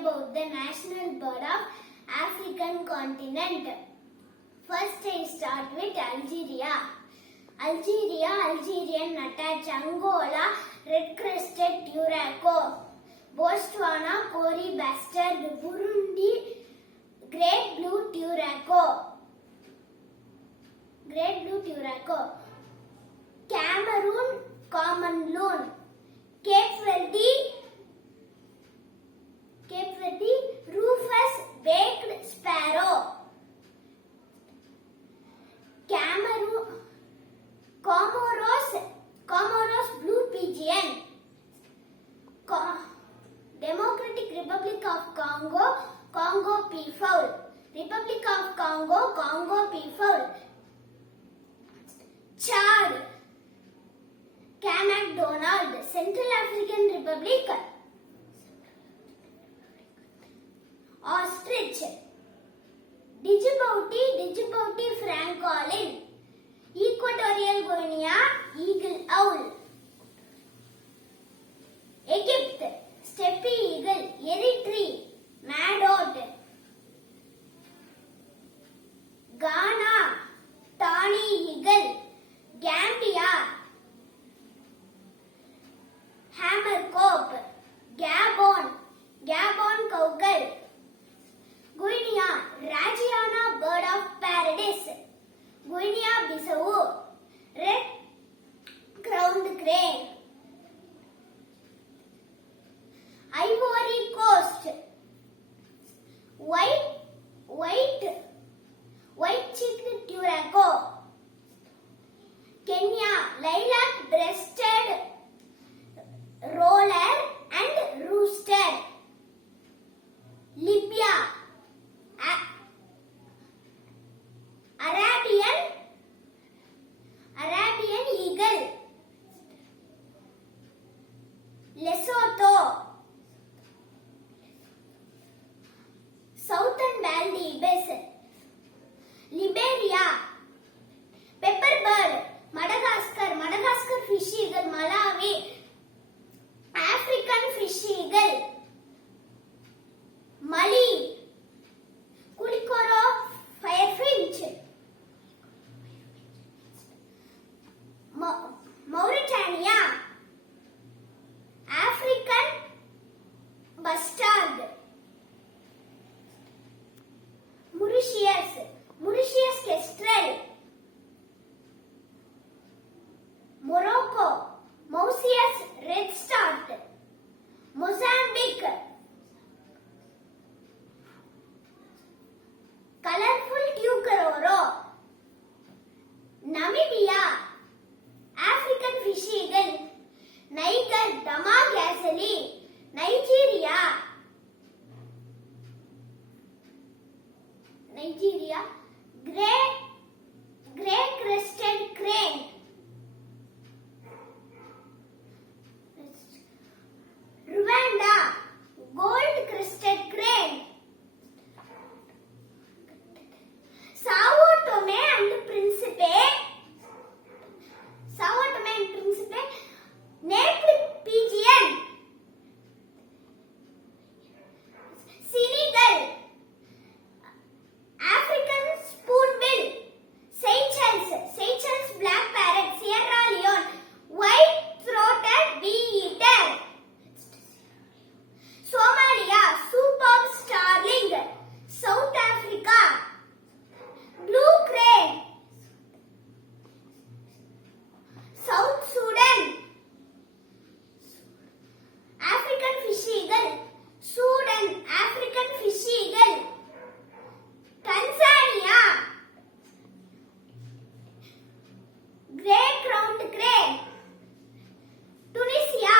about the national bird of African continent. First I start with Algeria. Algerian nuthatch, Angola, red-crested turaco, Botswana, Kori bastard, Burundi, great blue turaco, Cameroon, common loon, Cape Verde, rufous baked sparrow, Comoros blue pigeon, Democratic Republic of Congo, Congo peafowl, Republic of Congo, Congo peafowl, Chad, Kanak Donald, Central African Republic, ostrich, Djibouti francolin, Equatorial Guinea, eagle owl, Egypt, steppe eagle, Eritrea, madot, Ghana, tawny eagle, Gambia, hammercock, Gabon cowgull, Guinea, Rajiana bird of paradise, Guinea-Bissau, red-crowned crane, Ivory Coast, white-cheeked turaco, Kenya, lilac-breasted roller and rooster, Libya, Arabian eagle, Lesotho, southern bald ibis, Liberia, pepperbird, Madagascar fish eagle, Malawi, African fish eagle, Mali, Kulikoro firefinch, Mauritania, African bustard, Mauritius kestrel, Morocco, Mauritius redstart, Mozambique, colorful tucaroro, Namibia, African fish eagle, Niger, Dama gazelle, Nigeria, grey-crested crane, Rwanda, gold-crested crane, Sao Tome and Principe, native pigeon, Senegal, African spoonbill, Seychelles black parrot, Sierra Leone, white-throated bee-eater, Somalia, superb starling, South Africa, blue crane, South Sudan, African fish eagle, Sudan, African fish eagle, Tanzania, grey-crowned crane, Tunisia,